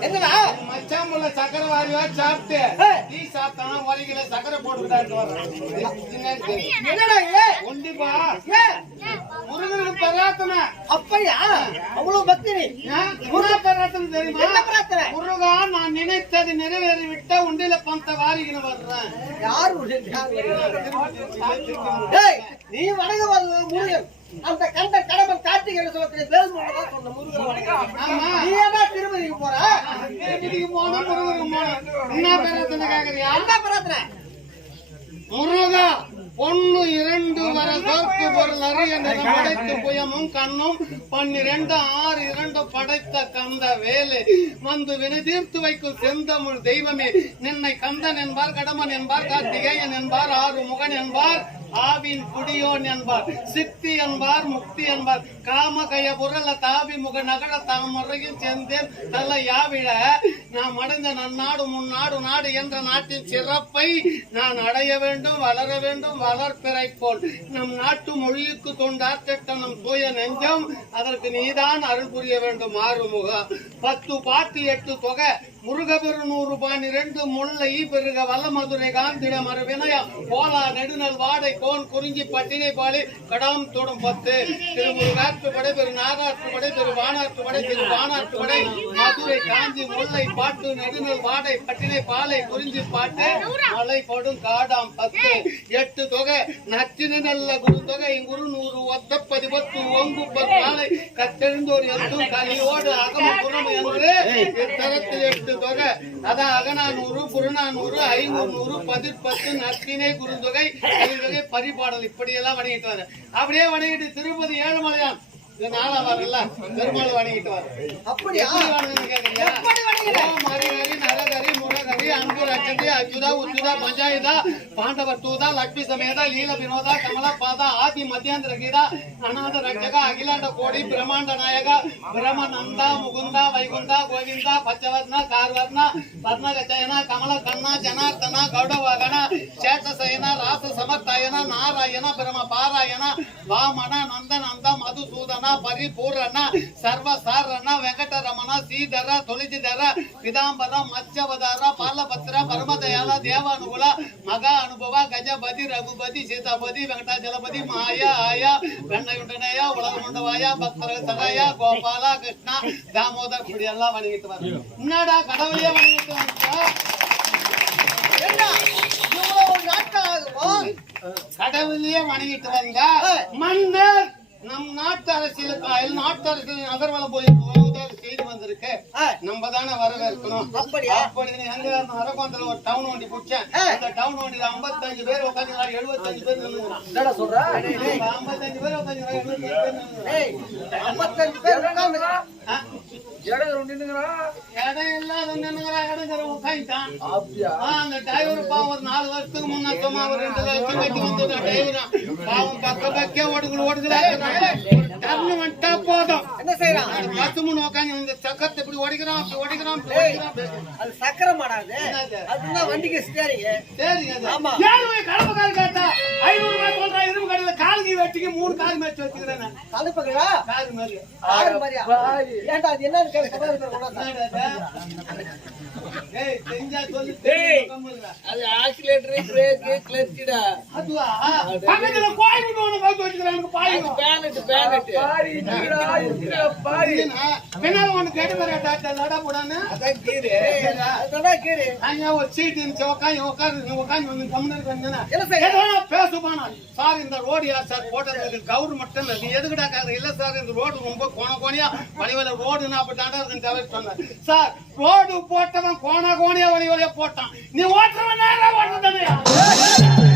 என்னடா? மச்சான் முள்ள சக்கரை வாரியா சாப்பிட்டு. நீ சாப்பிட்டானா வரையில சக்கரை போட்டுக்கிட்டா என்னடா ஒண்டிப்பா. முருகனுக்கு பிரார்த்தனை. அப்படியா அவ்வளவு பக்தி? முருக பிரார்த்தனை தெரியுமா? என்ன பிரார்த்தனை? முருகா நான் நினைத்தது நிறைவேறி விட்ட உண்டில பந்த வாரிக்கின வர்றேன். யார் நீ வணங்க வந்த முருகன். அந்த கண்ட கடமன் கார்த்திகை சொல்லக்கூடிய வேல்முருகன் சொன்ன முருகன். நீ ஏன்டா திருமதிக்கு போற? வீட்டுக்கு போகணும் முருகனுக்கு போகணும் என்ன பிரார்த்தனை கேக்குறியா? என்ன பிரார்த்தனை? முருகா ஒன்னு இரண்டு வர சோர்க்கு பொருள் அறிய படைத்து புயமும் கண்ணும் பன்னிரண்டு ஆறு இரண்டு படைத்த கந்த வேலை. வந்து வினை தீர்த்து வைக்கும் செந்தமிழ் தெய்வமே. நின்னை கந்தன் என்பார் கடமன் என்பார் கார்த்திகேயன் என்பார் ஆறு முகன் என்பார். ஆவின் குடியோன் என்பார் சித்தி என்பார் முக்தி என்பார். காம புரல தாவி முக நகர தாமரையில் சேர்ந்தேன். தல யாவிழ நாம் அடைந்த நன்னாடு முன்னாடு நாடு என்ற நாட்டின் சிறப்பை நான் அடைய வேண்டும் வளர வேண்டும் வளர்ப்பிறை நம் நாட்டு மொழிக்கு தொண்டாற்றிட்ட நம் தூய நெஞ்சம் அதற்கு நீதான் அருள் புரிய வேண்டும் ஆறுமுக பத்து பாட்டு எட்டு தொகை முருகபெரு நூறு பன்னிரண்டு முல்லை பெருக வல்ல மதுரை காந்திட மறுவினய கோலா நெடுநல் வாடை கோன் குறிஞ்சி பட்டினை பாலி கடாம் தொடும் பத்து. திரு முருகாற்றுப்படை பெரு நாகாற்றுப்படை பெரு வானாற்றுப்படை திரு வானாற்றுப்படை மதுரை காஞ்சி முல்லை பாட்டு நெடுநல் வாடை பட்டினை பாலை குறிஞ்சி பாட்டு. மலை படும் காடாம் பத்து. எட்டு தொகை நச்சின நல்ல குரு தொகை. குரு நூறு ஒத்த பதிபத்து ஒங்கு பாலை கத்தெழுந்தோர் எத்தும் கலியோடு அகம புறம் என்று இத்தரத்தில் எட்டு தொகை அதான் அகநானூறு புறநானூறு ஐநூறு பதிற்பத்து நற்றினை குறுந்தொகை தொகை பரிபாடல் இப்படியெல்லாம் வணங்கிட்டு வர அப்படியே வணங்கிட்டு திருப்பதி ஏழுமலையான். இது நாளா வரல பெருமாள் வணங்கிட்டு வர அப்படியா அன்பு ரட்சதி, அச்சுதா, உச்சுதா, பஞ்சாயுதா, பாண்டவர் தூதா, லட்சுமி சமேதா, லீல வினோதா, கமல பாதா, ஆதி மத்தியாந்திர கீதா, அநாத ரட்சகா, அகிலாண்ட கோடி, பிரம்மாண்ட நாயக பிரமநந்தா, முகுந்தா, வைகுந்தா, கோவிந்தா, பச்சவர்ணா, கார்வர்ணா, வர்ணகச்சயனா, கமல கண்ணா, ஜனார்த்தனா, கௌடவாகனா, சேஷசயனா, ராச சமர்த்தாயனா, நாராயண, பிரம பாராயண, நந்த நந்த மதுசூதனா, பரிபூரண, வெங்கட வெங்கடரமண, சீதர தொலிஜிதர, பிதாம்பர, மச்சவதார, பாலபத்திர, பரமதயால, தேவ தேவானுகுல, மகா அனுபவ, கஜபதி, ரகுபதி, சீதாபதி, வெங்கடாச்சலபதி, மாயா, ஆயா, வெண்ணையுண்டனையா, உலகமுண்டவாயா, பக்தர சகாயா, கோபாலா, கிருஷ்ணா, தாமோதர் இப்படி எல்லாம் வணங்கிட்டு வர என்னடா கடவுளையே வணங்கிட்டு வந்தா கடவுளையே வணங்கிட்டு வந்தா மன்னர் நம் நாட்டு அரசியலுக்கு நாட்டு அரசியல் நகர்வலம் போய் ஆ. நம்ம தானே வரவேற்கணும். அப்படியா? அப்படி எங்க ஒரு டவுன் வண்டி பிடிச்சேன். அந்த டவுன் வண்டியில 55 பேர் உட்காந்துக்கிறாங்க எழுபத்தஞ்சு பேர் என்னடா சொல்ற? 55 பேர் உட்காந்துக்கிறாங்க எழுபத்தஞ்சு பேர் நின்னுக்கிறாங்க ஏய், 55 பேர்? இடம் இல்லாத வந்துட்டா போதும். என்ன செய்யறான்? பத்து மூணு உட்காந்து இந்த சக்கரத்தை இப்படி ஓடிக்கிறான் அப்படி அது சக்கரமாடா அது. என்னது? அதுதான் வண்டிக்கு ஸ்டேரிங் சரிங்க. ஆமா. ஏழு கேட்டா? ஐநூறு ரூபாய் சொல்றா இரும்பு கடையில காலுக்கு வெட்டிக்கு மூணு கால் மேய்ச்சி வச்சுக்கிறேன் நான். கலப்புகளா கால் மாதிரி ஆறு மாதிரியா? ஏன்டா அது என்னன்னு கேட்க? ஏய் செஞ்சா சொல்லு. அது ஆக்சிலேட்டர் பிரேக் கிளட்ச்டா அதுவா? பக்கத்துல கோயில் ஒண்ணு பாயுங்க பேனட் பேனட் ஒண்ணு கேட்டு லடா அதான் கீரு. அங்க ஒரு சீட் இருந்துச்சு உட்காந்து உட்காரு உட்காந்து வந்து கம்முன்னு இருக்காங்க என்ன செய்ய? ஏதோ பேசுவானா சார் இந்த ரோடு யார் சார் போட்டது கவர்மெண்ட் இல்ல. நீ எதுக்குடா கேக்குற? இல்ல சார் இந்த ரோடு ரொம்ப கோண கோணியா வழிவல ரோடு நான் அப்படி தாண்டா இருக்குன்னு தவிர சொன்னேன் சார் ரோடு போட்டவன் கோண கோணியா வழி வழியா போட்டான். நீ ஓட்டுறவன் நேரா ஓட்டுறதானே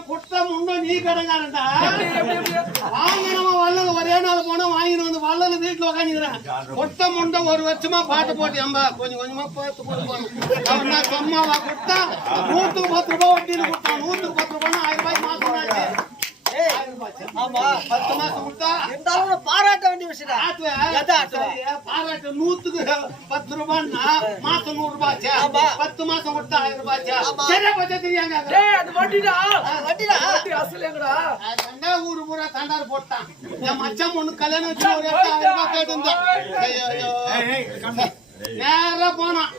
உண்டோ நீ கடங்காரன்டா. வாங்கினவன் வள்ளல் ஒரே நாள் போனா வாங்கிட்டு வந்து வள்ளல் வீட்டுல உக்காந்துக்கிறான். குற்றம் உண்டோ ஒரு வருஷமா பாட்டு போட்டு ஏம்பா, கொஞ்சம் கொஞ்சமா பார்த்து போட்டு போகணும். அவன் நான் சும்மாவா பத்து ரூபாய் வட்டியில கொடுத்தான். நூத்துக்கு பத்து ரூபாய்னா ஆயிரம் ரூபாய்க்கு மாசம் ஆயிரம் ரூபாய். ஆமா பத்து மாசம் கொடுத்தா உன்னை பாராட்ட நூத்துக்கு பத்து ரூபான்னா மாசம் நூறு. பத்து மாசம் கொடுத்தா ஆயிரம் ரூபாய்ச்சா ஆமா. சரியா போச்சா தெரியாங்க அது வட்டிடா அசல் எங்கடா ஊரு பூரா தண்டார் போட்டான் என் மச்சான் பொண்ணு கல்யாணம் வச்சு ஒரு எட்டாயிரம் ரூபாய் கேட்டு நேரா போனான்